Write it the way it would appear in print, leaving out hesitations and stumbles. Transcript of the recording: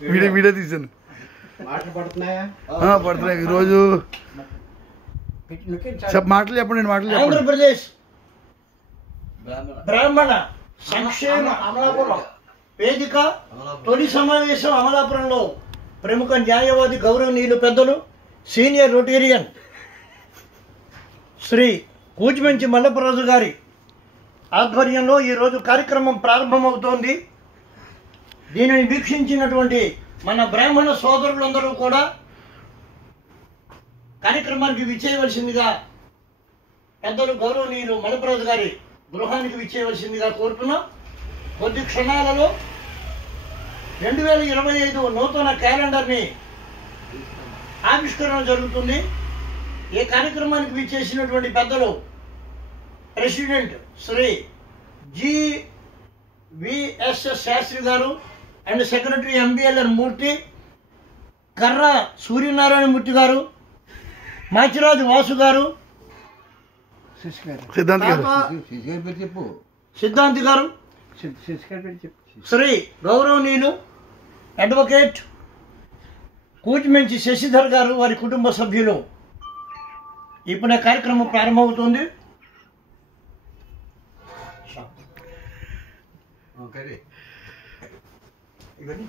Video video తీసాను. పడుతున్నాయి ఈరోజు. మాటలు చెప్పండి. మాటలు చెప్పండి. ఆంధ్రప్రదేశ్ బ్రాహ్మణ సంక్షేమ అమలాపురం వేదిక తొలి సమావేశం అమలాపురంలో ప్రముఖ న్యాయవాది గౌరవనీయులు పెద్దలు సీనియర్ రొటేరియన్ శ్రీ కూచిమంచి మల్లపరాజు గారి ఆధ్వర్యంలో ఈరోజు కార్యక్రమం ప్రారంభమవుతోంది. దీనిని వీక్షించినటువంటి మన బ్రాహ్మణ సోదరులందరూ కూడా కార్యక్రమానికి విచ్చేయవలసిందిగా పెద్దలు గౌరవనీయులు మల్లపరాజు గారి గృహానికి విచ్చేయవలసిందిగా కోరుతున్నాం. కొద్ది క్షణాలలో 2025 నూతన క్యాలెండర్ని ఆవిష్కరణ జరుగుతుంది. ఈ కార్యక్రమానికి విచ్చేసినటువంటి పెద్దలు ప్రెసిడెంట్ శ్రీ GVSS శాస్త్రి గారు అండ్ సెక్రటరీ MBLN మూర్తి, కర్ర సూర్యనారాయణ మూర్తి గారు, మాచిరాజు వాసు గారు, సిద్ధాంతి గారు, శ్రీ గౌరవనీయులు అడ్వకేట్ కూచిమంచి శశిధర్ గారు, వారి కుటుంబ సభ్యులు. ఇప్పుడే కార్యక్రమం ప్రారంభమవుతుంది. ఇవన్నీ